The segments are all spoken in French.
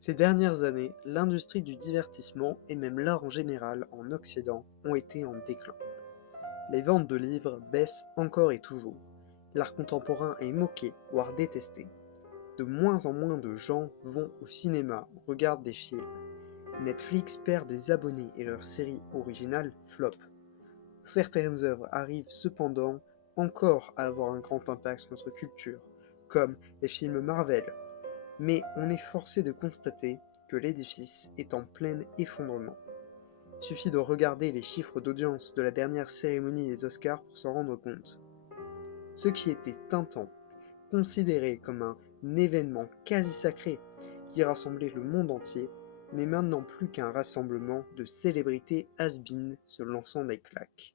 Ces dernières années, l'industrie du divertissement et même l'art en général en Occident ont été en déclin. Les ventes de livres baissent encore et toujours. L'art contemporain est moqué, voire détesté. De moins en moins de gens vont au cinéma ou regardent des films. Netflix perd des abonnés et leurs séries originales flopent. Certaines œuvres arrivent cependant encore à avoir un grand impact sur notre culture, comme les films Marvel, mais on est forcé de constater que l'édifice est en plein effondrement. Il suffit de regarder les chiffres d'audience de la dernière cérémonie des Oscars pour s'en rendre compte. Ce qui était un temps considéré comme un événement quasi sacré qui rassemblait le monde entier n'est maintenant plus qu'un rassemblement de célébrités has-been se lançant des claques.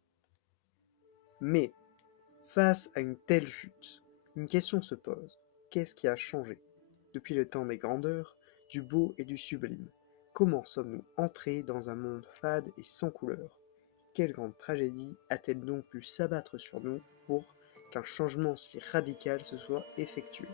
Mais, face à une telle chute, une question se pose. Qu'est-ce qui a changé? Depuis le temps des grandeurs, du beau et du sublime, comment sommes-nous entrés dans un monde fade et sans couleur? Quelle grande tragédie a-t-elle donc pu s'abattre sur nous pour qu'un changement si radical se soit effectué?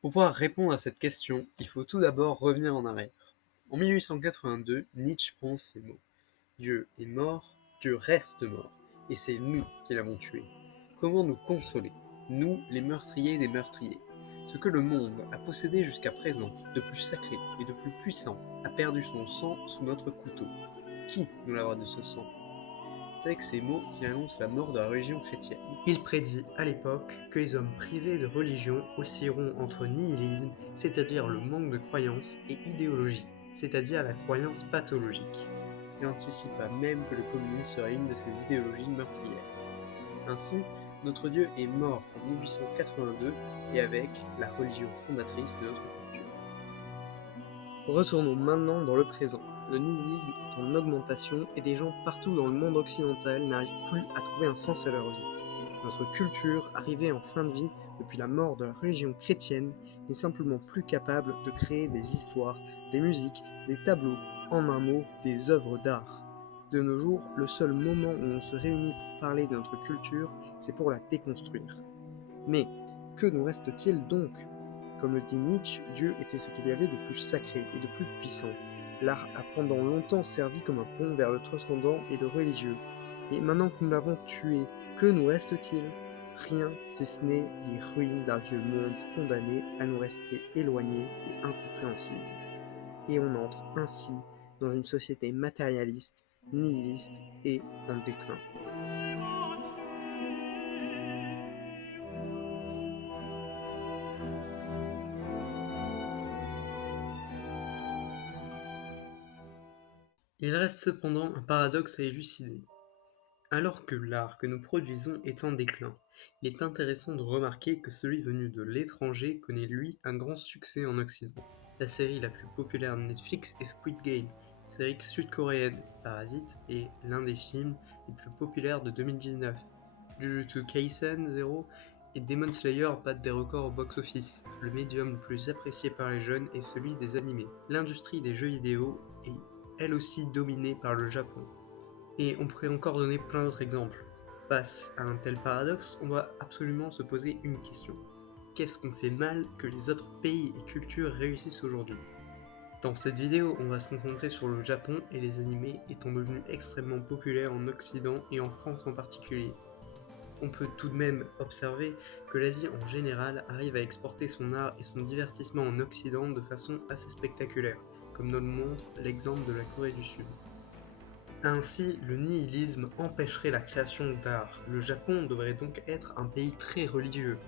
Pour pouvoir répondre à cette question, il faut tout d'abord revenir en arrière. En 1882, Nietzsche prononce ces mots. Dieu est mort, Dieu reste mort, et c'est nous qui l'avons tué. Comment nous consoler, nous, les meurtriers des meurtriers? Ce que le monde a possédé jusqu'à présent, de plus sacré et de plus puissant, a perdu son sang sous notre couteau. Qui nous lavera de ce sang? C'est avec ces mots qu'il annonce la mort de la religion chrétienne. Il prédit à l'époque que les hommes privés de religion oscilleront entre nihilisme, c'est-à-dire le manque de croyance, et idéologie, c'est-à-dire la croyance pathologique. Il anticipa même que le communisme serait une de ces idéologies meurtrières. Ainsi, notre Dieu est mort en 1882 et avec la religion fondatrice de notre culture. Retournons maintenant dans le présent. Le nihilisme est en augmentation et des gens partout dans le monde occidental n'arrivent plus à trouver un sens à leur vie. Notre culture, arrivée en fin de vie depuis la mort de la religion chrétienne, n'est simplement plus capable de créer des histoires, des musiques, des tableaux, en un mot, des œuvres d'art. De nos jours, le seul moment où on se réunit pour parler de notre culture, c'est pour la déconstruire. Mais que nous reste-t-il donc? Comme le dit Nietzsche, Dieu était ce qu'il y avait de plus sacré et de plus puissant. L'art a pendant longtemps servi comme un pont vers le transcendant et le religieux. Et maintenant que nous l'avons tué, que nous reste-t-il? Rien, si ce n'est les ruines d'un vieux monde condamné à nous rester éloignés et incompréhensibles. Et on entre ainsi dans une société matérialiste, nihiliste et en déclin. Il reste cependant un paradoxe à élucider. Alors que l'art que nous produisons est en déclin, il est intéressant de remarquer que celui venu de l'étranger connaît lui un grand succès en Occident. La série la plus populaire de Netflix est Squid Game, série sud-coréenne. Parasite est l'un des films les plus populaires de 2019. Jujutsu Kaisen 0 et Demon Slayer battent des records au box-office. Le médium le plus apprécié par les jeunes est celui des animés. L'industrie des jeux vidéo est elle aussi dominée par le Japon. Et on pourrait encore donner plein d'autres exemples. Face à un tel paradoxe, on doit absolument se poser une question. Qu'est-ce qu'on fait mal que les autres pays et cultures réussissent aujourd'hui? Dans cette vidéo, on va se concentrer sur le Japon et les animés étant devenus extrêmement populaires en Occident et en France en particulier. On peut tout de même observer que l'Asie en général arrive à exporter son art et son divertissement en Occident de façon assez spectaculaire, comme nous le montre l'exemple de la Corée du Sud. Ainsi, le nihilisme empêcherait la création d'art. Le Japon devrait donc être un pays très religieux.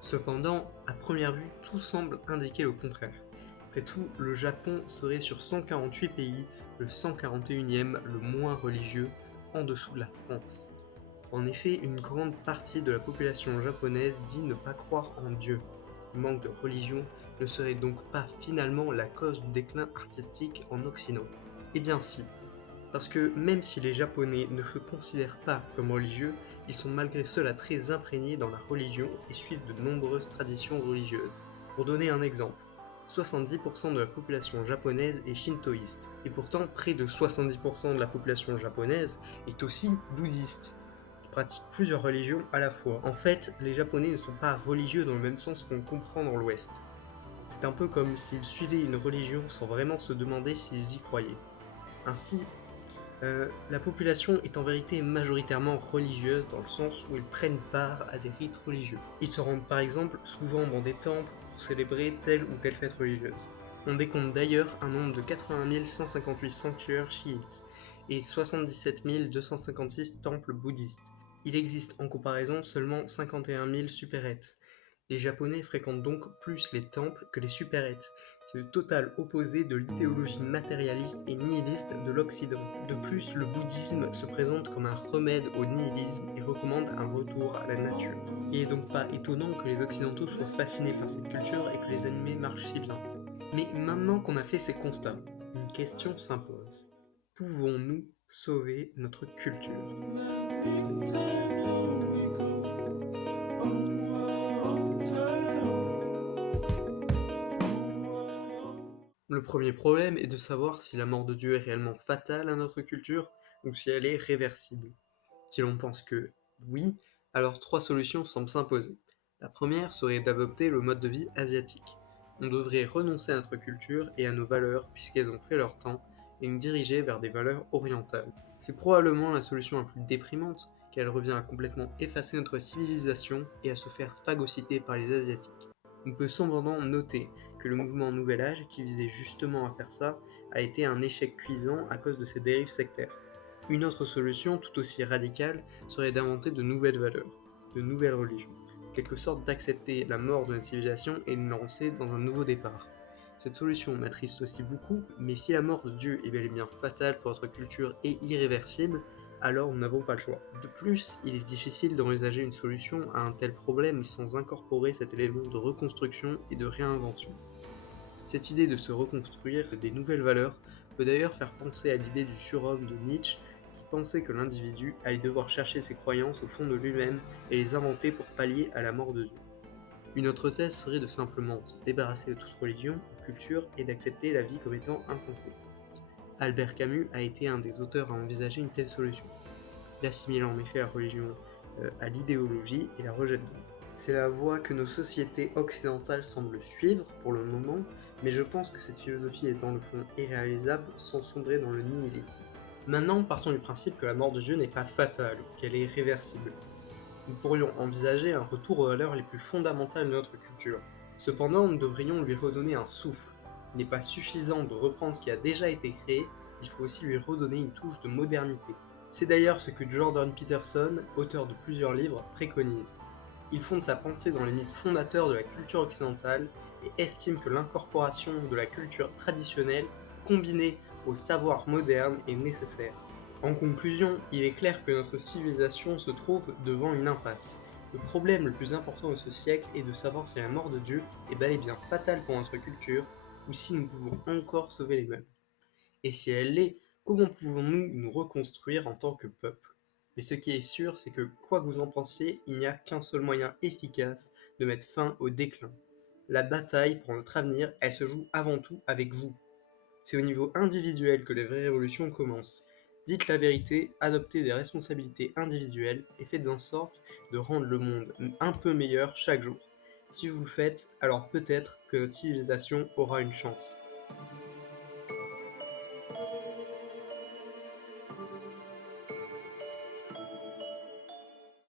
Cependant, à première vue, tout semble indiquer le contraire. Après tout, le Japon serait sur 148 pays le 141e le moins religieux, en dessous de la France. En effet, une grande partie de la population japonaise dit ne pas croire en Dieu. Le manque de religion ne serait donc pas finalement la cause du déclin artistique en Occident. Eh bien si, parce que même si les Japonais ne se considèrent pas comme religieux, ils sont malgré cela très imprégnés dans la religion et suivent de nombreuses traditions religieuses. Pour donner un exemple, 70% de la population japonaise est shintoïste, et pourtant près de 70% de la population japonaise est aussi bouddhiste. Ils pratiquent plusieurs religions à la fois. En fait, les Japonais ne sont pas religieux dans le même sens qu'on comprend dans l'Ouest. C'est un peu comme s'ils suivaient une religion sans vraiment se demander s'ils y croyaient. Ainsi, la population est en vérité majoritairement religieuse dans le sens où ils prennent part à des rites religieux. Ils se rendent par exemple souvent dans des temples pour célébrer telle ou telle fête religieuse. On décompte d'ailleurs un nombre de 80 158 sanctuaires chiites et 77 256 temples bouddhistes. Il existe en comparaison seulement 51 000 supérettes. Les Japonais fréquentent donc plus les temples que les supérettes. C'est le total opposé de l'idéologie matérialiste et nihiliste de l'Occident. De plus, le bouddhisme se présente comme un remède au nihilisme et recommande un retour à la nature. Il n'est donc pas étonnant que les Occidentaux soient fascinés par cette culture et que les animés marchent si bien. Mais maintenant qu'on a fait ces constats, une question s'impose. Pouvons-nous sauver notre culture ? Le premier problème est de savoir si la mort de Dieu est réellement fatale à notre culture ou si elle est réversible. Si l'on pense que oui, alors 3 solutions semblent s'imposer. La première serait d'adopter le mode de vie asiatique. On devrait renoncer à notre culture et à nos valeurs puisqu'elles ont fait leur temps et nous diriger vers des valeurs orientales. C'est probablement la solution la plus déprimante car elle revient à complètement effacer notre civilisation et à se faire phagocyter par les Asiatiques. On peut cependant noter que le mouvement Nouvel Âge, qui visait justement à faire ça, a été un échec cuisant à cause de ses dérives sectaires. Une autre solution, tout aussi radicale, serait d'inventer de nouvelles valeurs, de nouvelles religions, en quelque sorte d'accepter la mort de notre civilisation et de nous lancer dans un nouveau départ. Cette solution m'attriste aussi beaucoup, mais si la mort de Dieu est bel et bien fatale pour notre culture et irréversible, alors nous n'avons pas le choix. De plus, il est difficile d'envisager une solution à un tel problème sans incorporer cet élément de reconstruction et de réinvention. Cette idée de se reconstruire des nouvelles valeurs peut d'ailleurs faire penser à l'idée du surhomme de Nietzsche qui pensait que l'individu allait devoir chercher ses croyances au fond de lui-même et les inventer pour pallier à la mort de Dieu. Une autre thèse serait de simplement se débarrasser de toute religion ou culture et d'accepter la vie comme étant insensée. Albert Camus a été un des auteurs à envisager une telle solution. Il assimile en effet la religion à l'idéologie et la rejette de nous. C'est la voie que nos sociétés occidentales semblent suivre pour le moment, mais je pense que cette philosophie est dans le fond irréalisable sans sombrer dans le nihilisme. Maintenant, partons du principe que la mort de Dieu n'est pas fatale, qu'elle est irréversible. Nous pourrions envisager un retour aux valeurs les plus fondamentales de notre culture. Cependant, nous devrions lui redonner un souffle. Il n'est pas suffisant de reprendre ce qui a déjà été créé, il faut aussi lui redonner une touche de modernité. C'est d'ailleurs ce que Jordan Peterson, auteur de plusieurs livres, préconise. Il fonde sa pensée dans les mythes fondateurs de la culture occidentale et estime que l'incorporation de la culture traditionnelle, combinée au savoir moderne, est nécessaire. En conclusion, il est clair que notre civilisation se trouve devant une impasse. Le problème le plus important de ce siècle est de savoir si la mort de Dieu est bel et bien fatale pour notre culture ou si nous pouvons encore sauver les meubles. Et si elle l'est, comment pouvons-nous nous reconstruire en tant que peuple ? Mais ce qui est sûr, c'est que quoi que vous en pensiez, il n'y a qu'un seul moyen efficace de mettre fin au déclin. La bataille pour notre avenir, elle se joue avant tout avec vous. C'est au niveau individuel que les vraies révolutions commencent. Dites la vérité, adoptez des responsabilités individuelles et faites en sorte de rendre le monde un peu meilleur chaque jour. Si vous le faites, alors peut-être que notre civilisation aura une chance.